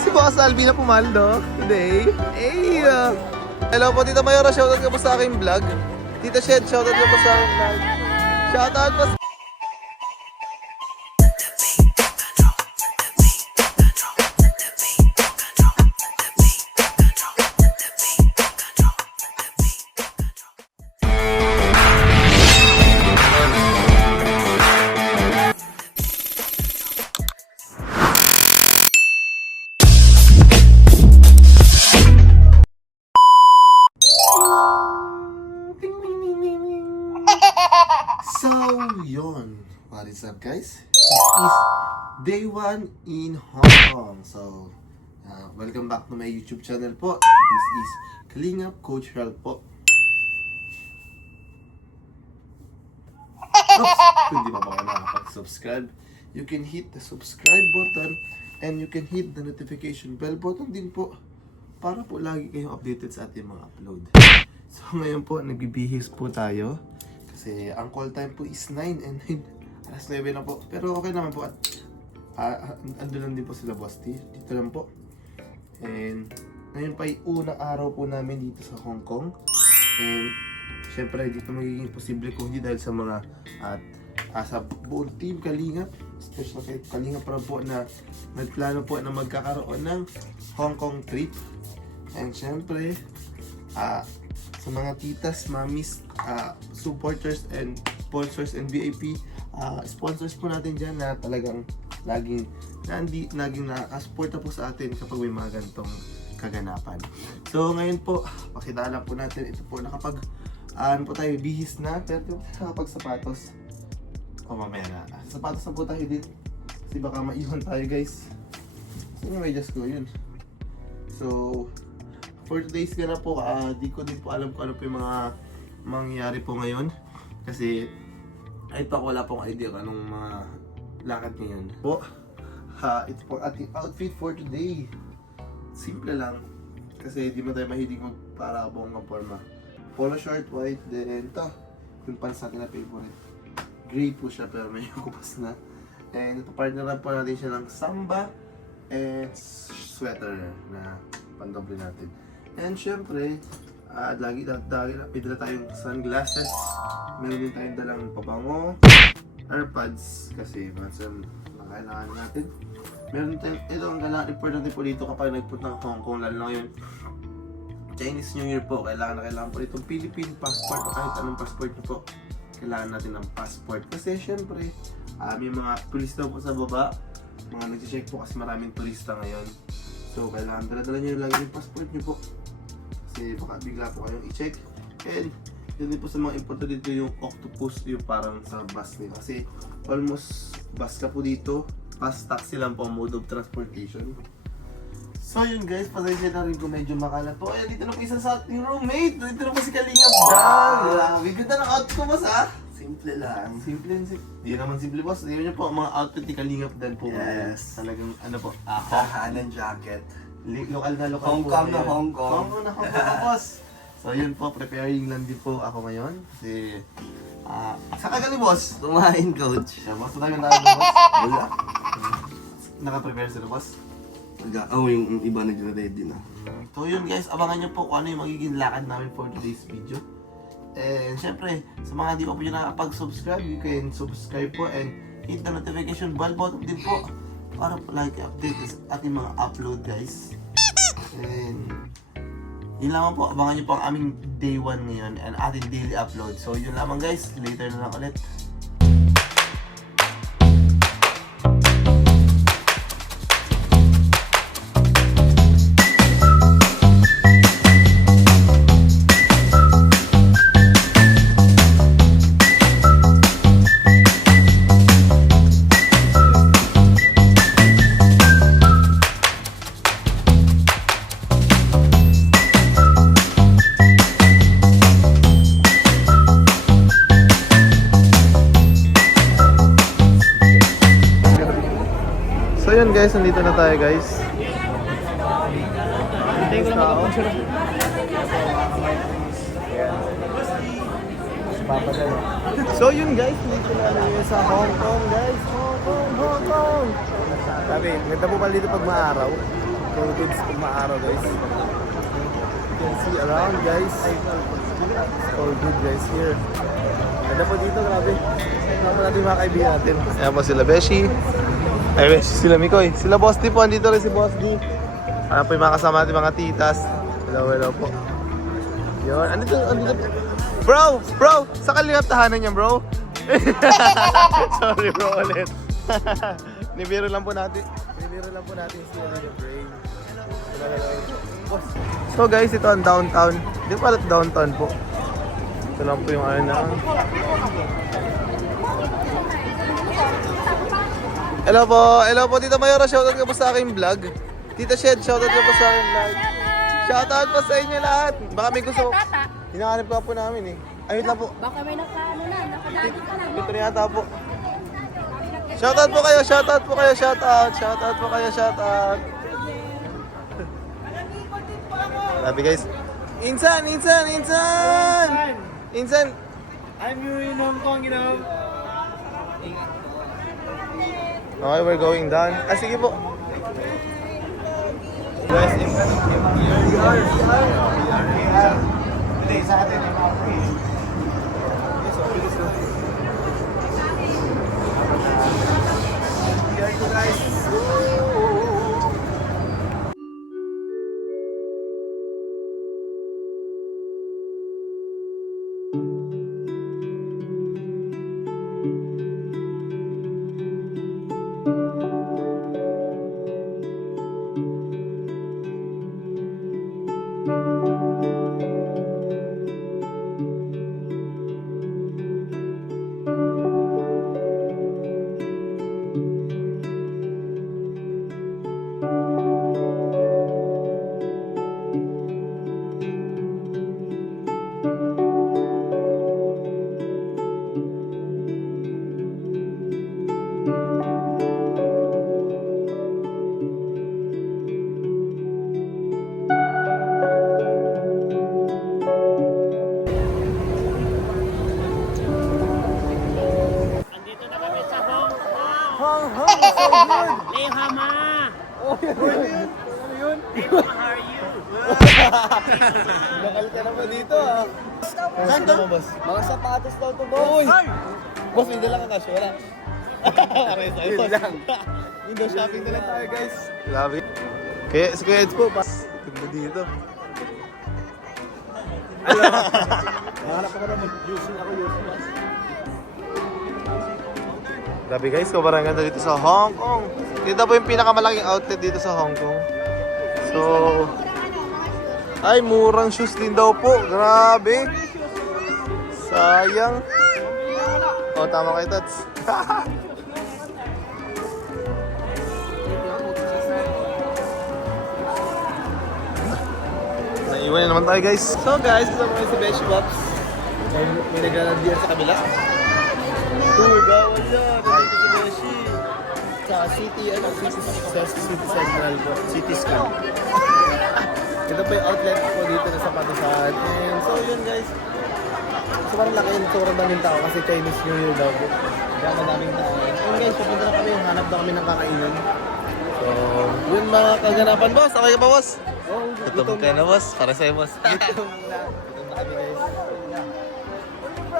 Si Boss Alvin na pumaldo today. Hey! Hello po, Tita Mayora. Shoutout ka po sa aking vlog. Tita Shed, shoutout ka po sa aking vlog. Shoutout po. So, yun. What is up, guys? This is day 1 in Hong Kong. So, welcome back to my YouTube channel po. This is Kalingap Coach Ralph po. Oops! Kung di pa ba kayo nakapag-subscribe, you can hit the subscribe button and you can hit the notification bell button din po para po lagi kayong updated sa ating mga upload. So, ngayon po, nagbibihis po tayo. Kasi ang call time po is 9 and 9. Alas 9 na po. Pero okay naman po. Ando lang din po sila Boss T. Dito lang po. And ngayon pa yung unang araw po namin dito sa Hong Kong. And syempre dito magiging posible kung hindi dahil sa mga sa buong team Kalingap. Especially kay Kalingap para po na nagplano po na magkakaroon ng Hong Kong trip. And syempre sa mga titas, mamis, supporters and sponsors and VIP sponsors po natin dyan na talagang laging nakasuporta po sa atin kapag may mga ganitong kaganapan. So ngayon po, pakita na po natin ito po nakapag po tayo bihis na pero nakapag sapatos mamaya na. Sapatos na po tayo din kasi baka maiwan tayo guys. So may just go yun. So for today's ganap po, di ko din po alam kung ano po yung mga mangyayari po ngayon. Kasi, ito wala pong idea kung anong mga lakad ngayon. Po, ito po ating outfit for today. Simple lang. Kasi di mo tayo mahilig para bonggang forma. Polo short, white, then ito. Yung pants natin na favorite. Gray po siya pero medyo kupas na. And ito partner po natin siya ng samba and sweater na pandoble natin. And syempre, lagi pidala tayong sunglasses. Meron din tayong dalang pabango, AirPods kasi minsan kailangan natin. Meron tayong, ito ang important po dito kapag nagpunta ng Hong Kong, lalo na ngayon Chinese New Year po, kailangan po itong Philippine passport o kahit anong passport nyo po. Kailangan natin ng passport kasi syempre, may mga pulis daw po sa baba, mga nag-check po kasi maraming turista ngayon. So, kailangan dala-dala nyo lagi yung passport nyo po. Kasi baka bigla po kayong i-check. And, yun din po sa mga important dito yung octopus, yung parang sa bus nila. Kasi, almost bus ka po dito. Bus taxi lang po ang mode of transportation. So, yun guys, pasensya na rin kung medyo makalat po. Ayan, dito na po isa sa ating roommate. Dito na po si Kalingap dyan. Grabe, ganda ng outfit ko boss ha. Simple lang. Simple and simple. Di naman simple boss. Di nyo po ang mga outfit ni Kalingap dan po. Yes. Talagang ano po. Tahanan jacket. Lokal na lokal Hong po. Kong na Hong Kong. Hong Kong na Hong Kong boss. So yun po, preparing lang din po ako ngayon. Kasi, saan ka galing boss? Kumain coach. Siya boss, tayo na boss. Wala. Naka-prepare sila boss. Yung iba nag-ready na. So yun guys, abangan nyo po kung ano yung magiging lakad namin for today's video. And syempre, sa mga di pa po nyo nakapag-subscribe, you can subscribe po and hit the notification bell button din po para po like update sa ating mga upload guys. And yun lamang po, abangan nyo po ang aming day 1 ngayon and ating daily upload. So yun lamang guys, later na lang ulit. So yun guys, nandito na tayo guys. So yun guys, nandito na tayo sa Hong Kong guys. Hong Kong! Sabi, ganda po pala dito pag maaraw. snow goods pag maaraw guys. You can see around guys. It's all good guys here. Ganda po dito, grabe. Ito po natin yung mga kaibigan natin. Ayan po sila Beshi. Ay Beshi, sila Mikoy. Sila Boss D po, andito rin si Boss D. Ayan po yung mga kasama natin mga titas. Hello po. Yun, andito. Bro! Sa kalingap tahanan niya bro. Sorry bro ulit. Nibiro lang po natin si Olivia Brain. So guys, ito ang downtown. Hindi pala downtown po. Ito lang po yung ano na. Hello po Tita Mayora, shoutout ka po sa aking vlog. Tita Shed, shoutout ka po sa aking vlog. Shoutout po sa inyo lahat. Baka may gusto. Hinahanap ka po namin eh. Ayun lang po. Baka may nakadali ka na. Ito na yata po. Shoutout po kayo. Shoutout. Sabi guys. Insan! I'm here in Hong Kong, you know. Okay, we're going down. Sige po. Guys, today sa atin ay mga Andito na kami sa Hong Kong. Hong Kong, so good! Lehama. Oh, yun? How are you? Lokal ka naman dito ah. Saan ka? Boss? Mga sapatos daw to, boss. Boss, hindi lang ang kasyo. Wala. Aray sa'yo, boss. Window shopping na lang tayo, guys. Grabe. Kaya, si Kuya Eds po, tignan dito. Nahanap ako naman. Using ako. Grabe guys, sobrang ganda dito sa Hong Kong. Dito po yung pinakamalaking outlet dito sa Hong Kong. So, ay murang shoes din daw po. Grabe. Sayang. Oh, tama kayo, Tats. Naiwan na naman tayo guys. So guys, kasama kayo si Beshi Bops. May naglalandi sa kabila. Bawal yan. Dito si Beshi. Sa City Central po. City Scan. Ito po yung outlet po dito na sa Patusan. And so yun guys. So parang laki yung sobrang daming tao kasi Chinese New Year daw po. Kaya madaming tao. And guys, pupunta na kami. Hanap daw kami ng kakainan. So, yun mga kaganapan boss. Okay ka ba boss? Oo. Gutom ka na boss. Para sa'yo boss. Gutom na kami guys.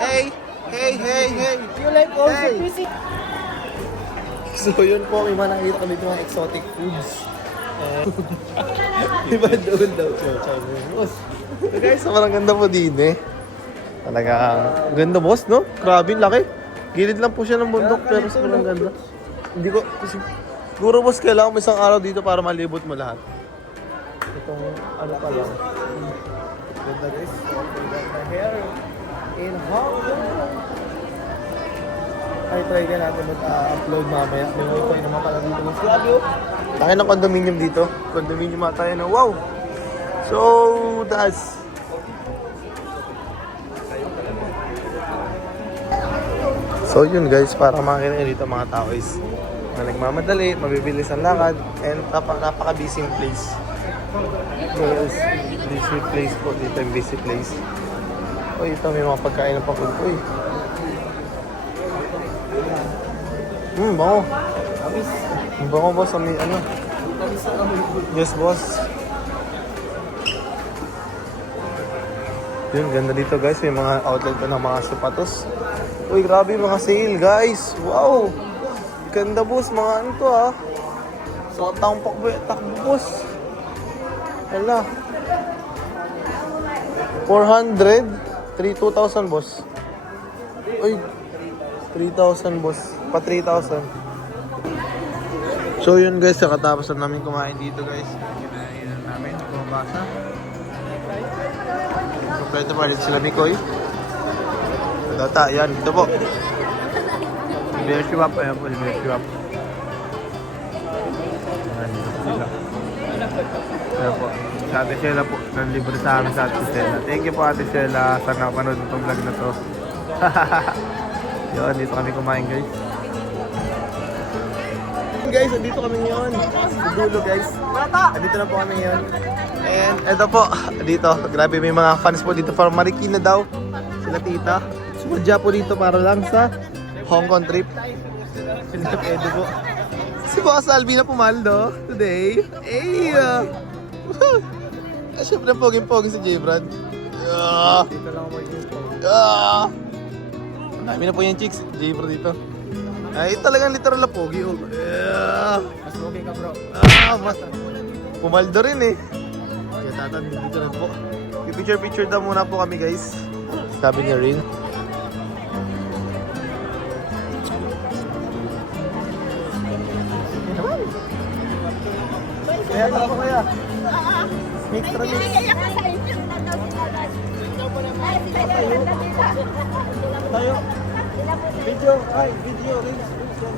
Hey! You like all Hey. the music? So yun po, may mga nakita kami mga exotic foods. Diba doon daw? Boss. So guys, sobrang ganda po din eh. Talagang ganda boss, no? Grabe, laki. Gilid lang po siya ng bundok pero sobrang ganda. Hindi ko, siguro boss, kailangan mo isang araw dito para malibot mo lahat. Itong ano pa lang. Ganda guys. The hair in Hong Kong. Ay, try ka natin mag-upload mamaya. May wifi naman pala dito. Mas grabe oh. Tayo ng condominium dito. Condominium tayo na wow. So, that's... So yun guys, para makakita nyo dito mga tao is na nagmamadali, mabibilis ang lakad, and napaka-busy place. Yes, busy place po dito, yung busy place. O ito, may mga pagkain ng pakulpo eh. Bango. Bango boss, may ano. Yes, boss. Yun, ganda dito guys. May mga outlet pa ng mga sapatos. Uy, grabe mga sale guys. Wow! Ganda boss, mga ano to ah. So, takbo boss. Wala. 400? 2,000 boss. Uy, 3,000 boss. Pa 3,000. So yun guys, kakatapos na namin kumain dito guys. Kinain na namin, kumabasa. Kompleto pa rin sila Mikoy. Data, yan, ito po. Beer swap, ayan po, beer swap. Ayan, dito po sila. Ayan po, sa Ate Sheila po, nanlibre sa amin sa Ate Sheila. Thank you po Ate Sheila, sana napanood itong vlog na to. Yun, dito kami kumain guys. Guys, andito kami ngayon. Sa dulo guys. Andito na po kami ngayon. And eto po, dito. Grabe, may mga fans po dito from Marikina daw. Sila tita. Sumadya po dito para lang sa Hong Kong trip. Sila Edo po. Si Boss Alvin na pumaldo today. Hey! Siyempre poging-pogi si J-Brad. Dito lang ako Dami na po yung chicks. J-Brad dito. Ay, talagang literal na pogi. Mas okay ka bro. Mas pumaldo rin eh. Kaya tatan dito na po. Picture daw muna po kami guys. Sabi niya rin. Kaya tara po kaya. Mix tra mix. Kaya ka sa inyo. Tayo. Video.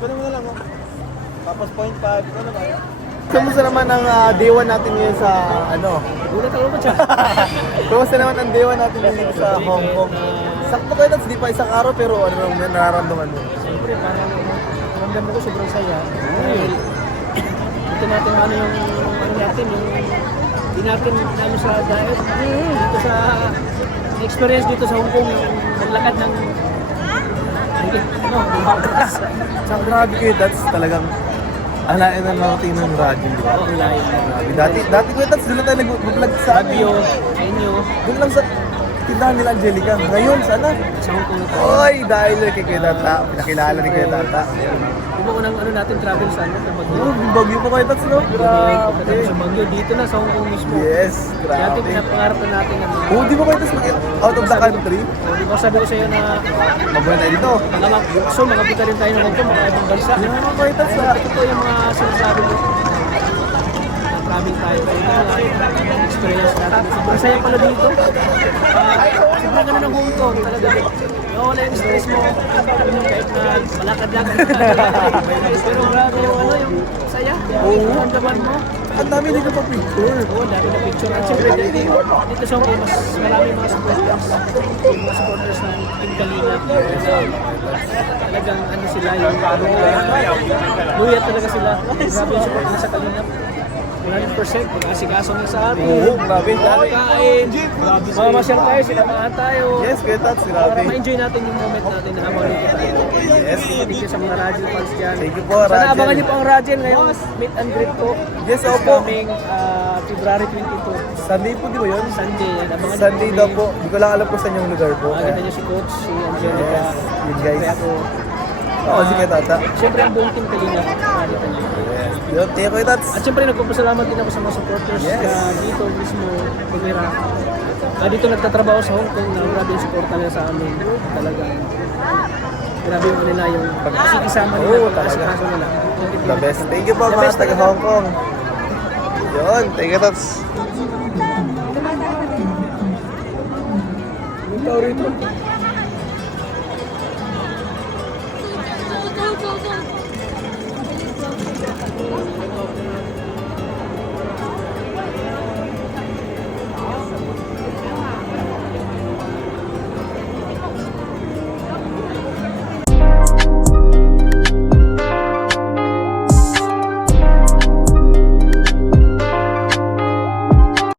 Ganun mo na lang. Tapos 0.5. Ito naman. Kamusta naman ang day 1 natin ngayon sa ano? Gulat ako ba siya? Kamusta naman ang day 1 natin ngayon sa Hong Kong? Sakto kayo that's di pa isang araw pero ano naman nararamdaman mo? Siyempre, parang ramdam ko sobrang saya. Dahil ito natin ano yung ano natin, yung di natin ano sa diet. Dito sa experience dito sa Hong Kong, yung naglakad ng Sa grabe kayo, that's talagang alain na natin ng radyo, di ba? Oo, layo. Dati ko that's doon lang tayo nag-vlog sa Fabio, sa inyo, Doon lang sa tindahan nila Angelica. Ngayon, sana? sa Hong Kong ito. Oy, dahil kay Kuya Tata. Pinakilala ni Kuya Tata. Di ba unang ano natin travel sa ano, sa Baguio? Oh, bagyo pa kayo that's no? Grabe. Sa Baguio, dito na sa Hong Kong mismo. Yes, Dati grabe. pinapangarap na natin ang Oh, di ba kayo tas out of the country? Di ba sabi ko sa iyo na Mabuhay tayo dito. so makapunta rin tayo ng Hong Kong, mga ibang bansa. Yan mga kayo tas Ito yung mga sinasabi ko. Travel tayo. Ito yung experience natin. Sobrang saya pala dito. Sobrang ganda ng Hong Kong. Talaga. Nawala yung stress mo. Kahit na malakad-lakad. Pero grabe yung ano, yung saya. Yung ramdaman mo. ang dami dito pa picture. Oo, dami na picture. At syempre dito sa Hong Kong, mas marami mga supporters. Yung mga supporters ng Team Kalinga. Talagang ano sila, yung luyat talaga sila. Grabe yung support nila sa Kalinga. 100% pag-asikaso niya sa atin. Oo, grabe. Kain. Mamasyal tayo, sinamahan tayo. Yes, Kuya Tats, Para grabe. ma-enjoy natin yung moment natin na habang dito tayo. Yes. Thank you sa mga Rajil fans dyan. Thank you po, Sana Rajil. abangan niyo po ang Rajil ngayong meet and greet po. Yes, This opo. coming February 22. Sunday po, di ba yun? Sunday. Abangan niyo Sunday kami. daw po. Hindi ko lang alam kung saan yung lugar po. Makikita niyo si Coach, si Angelica. Yes, yun guys. Kaya ako. Oo, si Kuya Tata. Siyempre ang buong team Kalinga. Nakita niyo. Yes. Yun, thank you, Kuya Tats. At siyempre nagpapasalamat din ako sa mga supporters Yes. na dito mismo tumira. Dito nagtatrabaho sa Hong Kong na grabe yung support nila sa amin. Talagang grabe yung nila yung pagkikisama nila, Oo, pagkasikaso nila. The best. Thank you po, The mga best taga talaga. Hong Kong. Yun, thank you, Tats. Ikaw rito. Go, go, go, go.